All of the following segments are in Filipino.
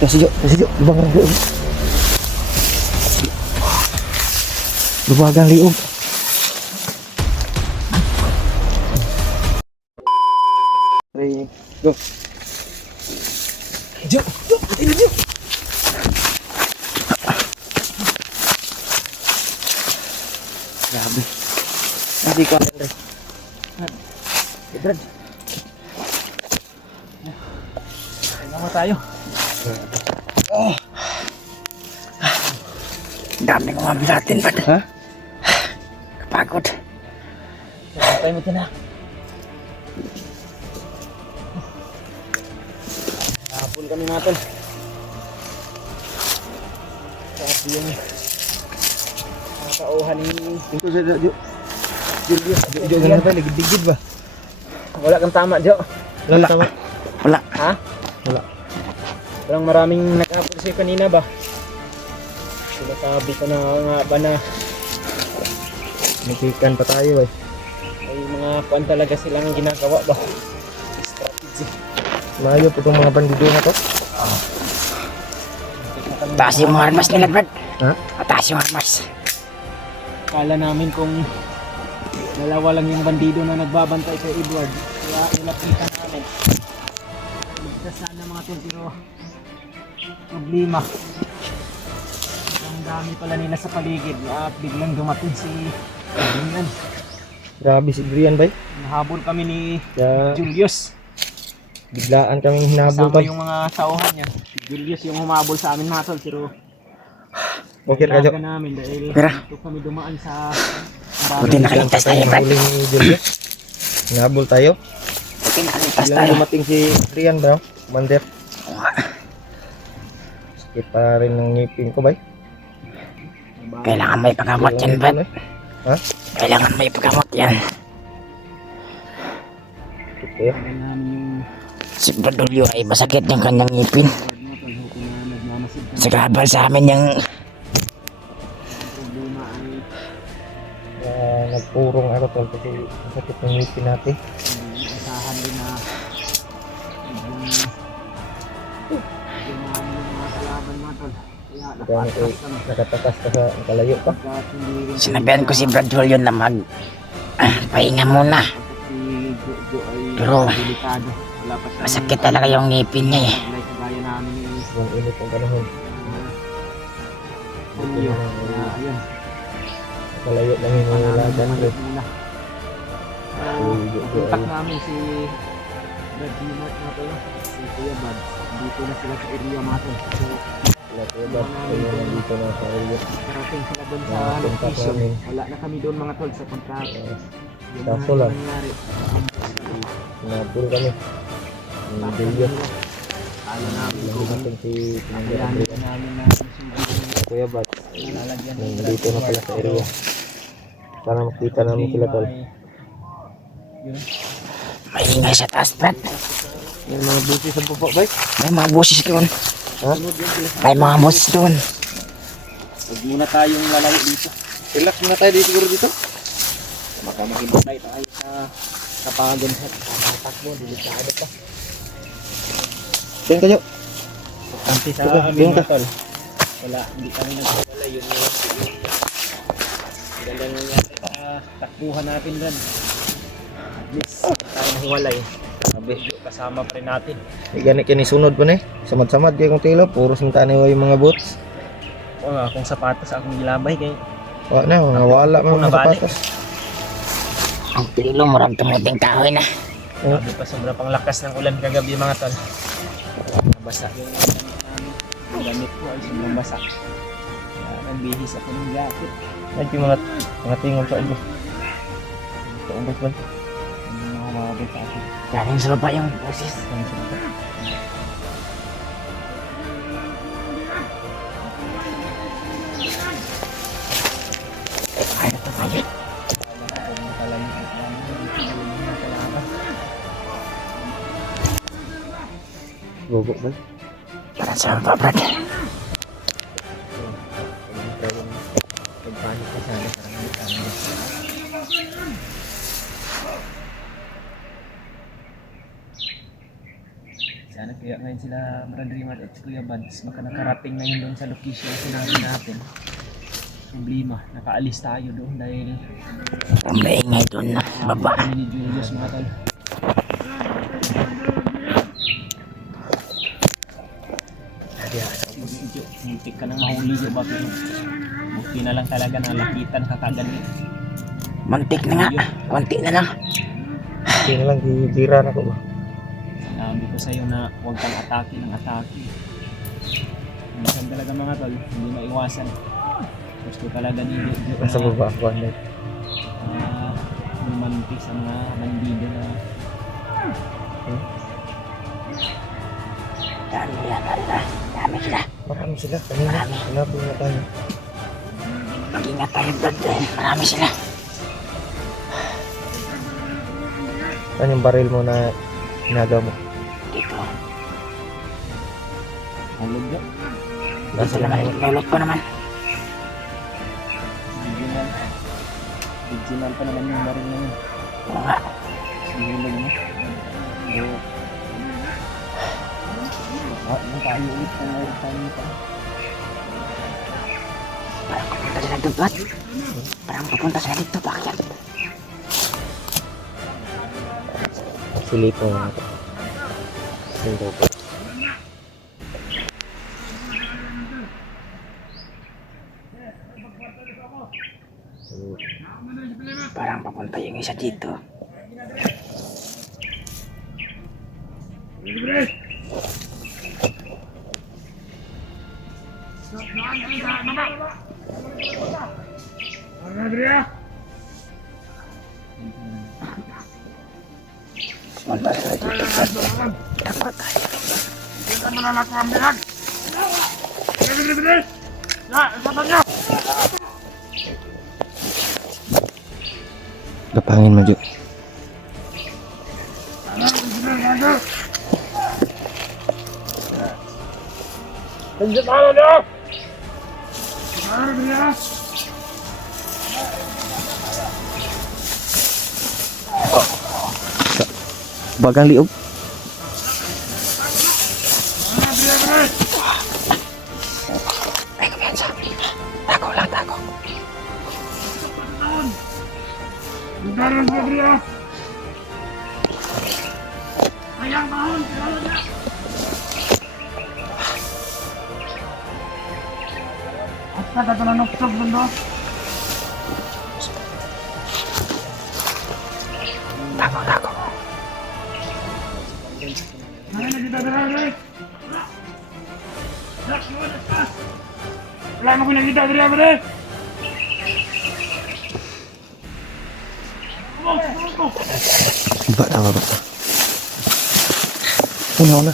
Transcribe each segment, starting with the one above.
Kasi Jo, lubagang liog. Lubagang liog. Ready, go. Jo, pati na Jo. Grabe. Hindi ko alam rin. Brad. Kailangan tayo. Oh. Daming mga bilatin, Brad. Ha? Kapagod. Sabay mo din na. Hapon kami natin. Sabi yung katauhan ni... Ito, Jo. Jo, ganun ba? Ligid ba? Wala kang tama, Jo. Wala. Wala. Ha? Wala. Parang maraming nag-upload sa'yo kanina ba? Sinasabi ko na nga ba na nakikan pa tayo eh. Ay mga kuan talaga silang ginagawa ba? Strategy. Layo po itong mga bandido na to. Taas yung mga armas nila, Brad. Ha? Taas yung armas. Kala namin kung dalawa lang yung bandido na nagbabantay kay Edward. Kaya nilapitan namin. Ligtas sana mga tol, pero problema. Ang dami pala nila sa paligid at biglang dumating si Adrian. Grabe si Adrian bay. Nahabol kami ni Julius. Biglaan kaming hinahabol Kasama pa. yung mga tauhan niya. Si Julius yung humabol sa amin mga tol, pero Okay ka, Jo. namin dahil Tara. dito kami dumaan sa Buti nakaligtas tayo, Brad. Hinahabol tayo. Buti nakaligtas Biglang tayo. dumating si Adrian, bro. Commander. Sakit pa rin ng ngipin ko, bay. Kailangan may pagkamot yan, Brad. Ha? Kailangan may pagkamot yan. Okay. Si Brad Julio ay masakit yung kanyang ngipin. Sagabal sa amin yung Nagpurong ako tol kasi masakit ng ngipin natin. asahan din na yung mga kalaban mga tol. Kaya Kaya nakatakas ka sa kalayo pa. sinabihan ko si Brad Julio na pahinga muna. Pero masakit talaga yung ngipin niya eh. Yung init ng panahon. Kalayo lang yung nilalagan ko. Kontak namin si Brad Julio mga tol. Si Kuya Brad. Dito na sila sa area mga tol. So, Wala ko ba? Kayo nandito na sa area. parating sila doon sa location. Wala na kami doon mga tol sa kontak. Yung Kaso lang. nangyari. Nabul kami. Yung bilyo. Ayaw namin Lang kung dumating si Commander kailangan Adrian. namin na susunod. Kuya Bat. Lalagyan Nandito na pala sa area. Sana makita namin sila tol. Maingay sa taas, Brad. Yung mga busis sa pupo, bay? May mga boses doon. Ha? May mga boses doon. Huwag muna tayong lalayo dito. Relax muna tayo dito siguro dito. Baka maghintay tayo sa kapagan sa kakatak mo. Delikado pa. Tingin kayo. Kanti sa Diba? amin Diba? mga tol. Wala, hindi kami nagwala. Yun yung ganda nangyari sa takbuhan natin doon. At least, tayo nahiwalay. Sabi. Kasama pa rin natin. Ganit kinisunod po na eh. Samad-samad kayo kung tilo. Puro sintani yung mga boots. O nga, kung sapatos akong gilabay kay Wala na, mga wala Ako mga nabalik. sapatos. ang tilo murang tumuting kahoy na. Oh. Sabi pa sobra pang lakas ng ulan kagabi mga tol. Nabasa yung damit namin. Yung damit ko ay sobrang basa. Kaya nagbihis ako ng jacket. Ay, yung mga tingog sa ubos. Sa ubos ba? Yung mga mababot sa akin. Galing sa baba yung boses. Galing sa baba. Ay, ito tayo. Gogo ba? Tara sa baba, Brad. Nagpanik ka sana. Sana Kaya ngayon sila Brother Rimad at Kuya Bads baka nakarating ngayon doon sa location na sinabi natin. Problema, nakaalis tayo doon dahil Ang maingay doon na baba. kami ni Julius mga tol. Kaya medyo muntik ka nang mahuli yung ba pero buti na lang talaga nalakitan ka kagad. Mantik na nga. Konti na lang. Hindi na lang, bibira na ko ba? Sinabi ko sa'yo na huwag kang atake ng atake. Minsan talaga mga tol, hindi maiwasan. Gusto talaga ni Jojo Nasa baba ako, ano? lumantik sa mga bandido na Dami yan. Dami sila. Marami sila, kanina. Sinabi na tayo. Mag-ingat tayo Brad. Marami sila. Saan yung baril mo na ginagawa mo? Dito. hulog yun. Nasa Dito lang naman. Lulot ko naman. Original. Original pa naman yung baril na yun. Oo nga. Sinulog mo. So, yung tayo ulit kung mayroon tayo nito. Parang papunta sila dito Brad. Parang papunta sila dito. Bakit? Silipo mo ito. Hindi ko. Parang papunta yung isa dito. Punta sila dito Brad. Dapat tayo. Gapangin mo, Jo. Bagang liog. Ay, kumpiyansa. Tako lang, tako. Tako, tako. Wala mo ko nakita diri ba rin? Ba, tama ba? Una.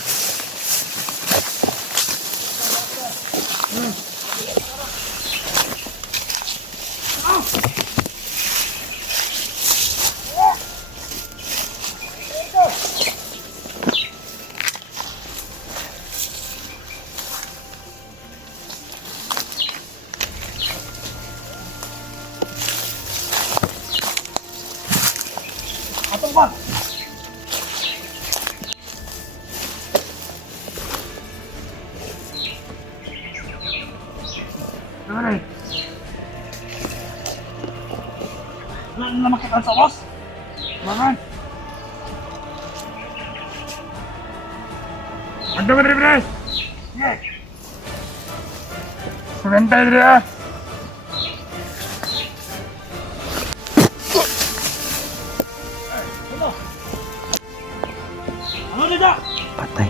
Atong ba? Ano rin? Wala na makita sa boss? Bakit? Ando ba rin, Bres? Sige. Pagantay rin ah. Ano dito? Patay.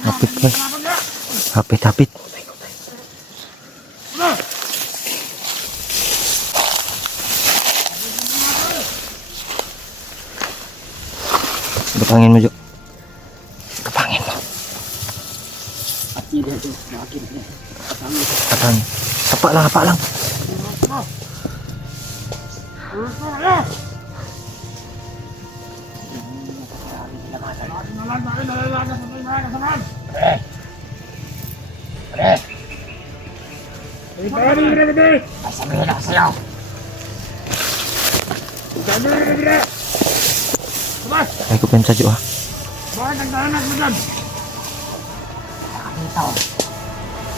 Hapit man. Hapit. Tapangin mo, Jo. Tapangin mo. At hindi ito, makin. Tapangin. Tapa lang, tapa lang. Sabihin ako sa'yo. Ay, ko pensa, Jo, ha.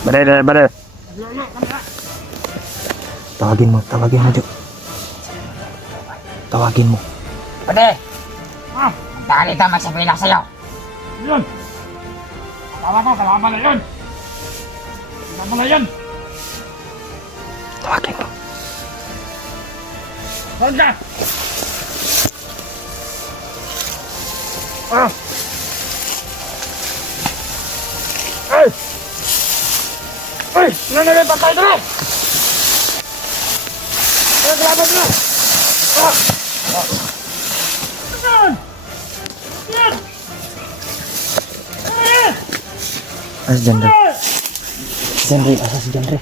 Badal. Tawagin mo, Jo. Tawagin mo. Pwede! Dali ka, magsabihin ako sa'yo. Yun! Kalaban ko, kalaban na yun! Kalaban na yun! Tawagin mo. Huwag ka! Ah! Ay! Ay! Nangyari pa tayo doon! Ay, kalaban na! Ah! Yan! Yan! Ay! As Jandre. Jandre, asas Jandre.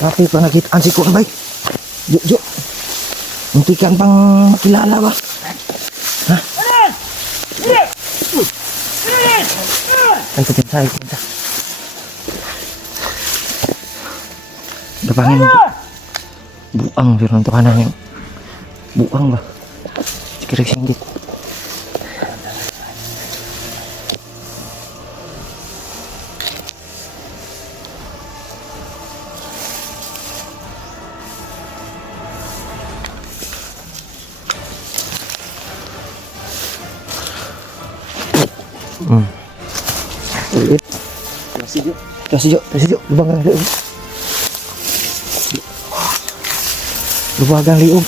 Tapi pa nakitaan si Kuan, bay. Jo. Muntikan pang makilala ba? Ay, kupinsa. Dapangin mo. Buang, pero untuk kanan yung buang ba? Sikirek singgit. Ulit. Kasih Jo. Lubang gang liug. Lubang gang liug.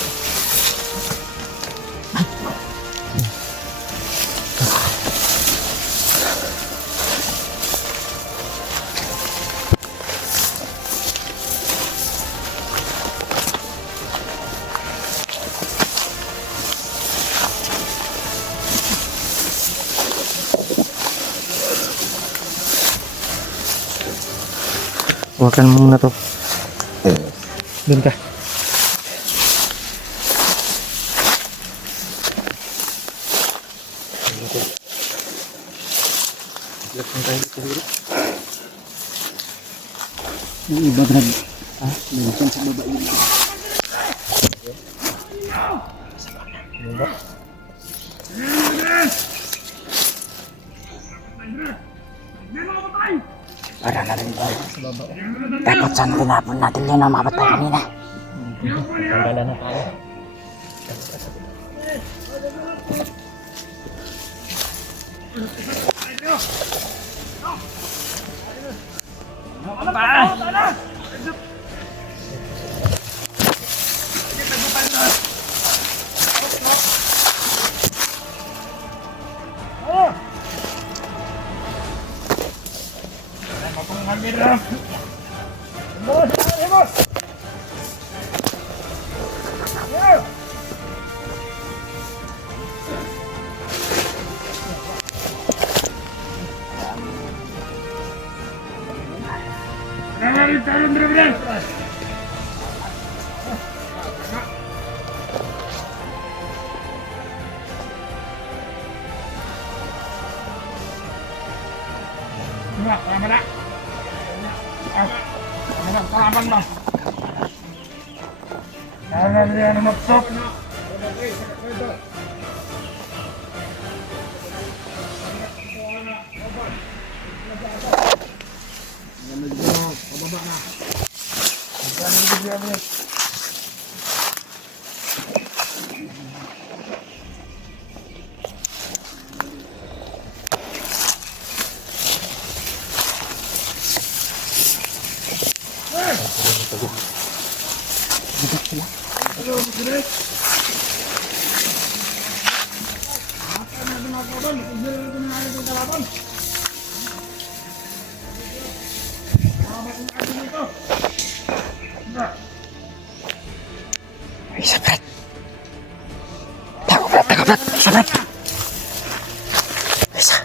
Hawakan mo muna to. Doon ka. Yung iba, Brad. Nandiyan sa baba yun. Para na rin po. Dapat sana tinapon natin yun ang mga batay kanina. Tanggalan na tayo. ka, Brad. Isa, Brad. Isa.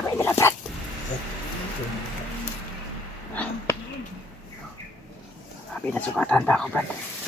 Sabi nila, Brad. Sabi na sugatan pa ako, Brad.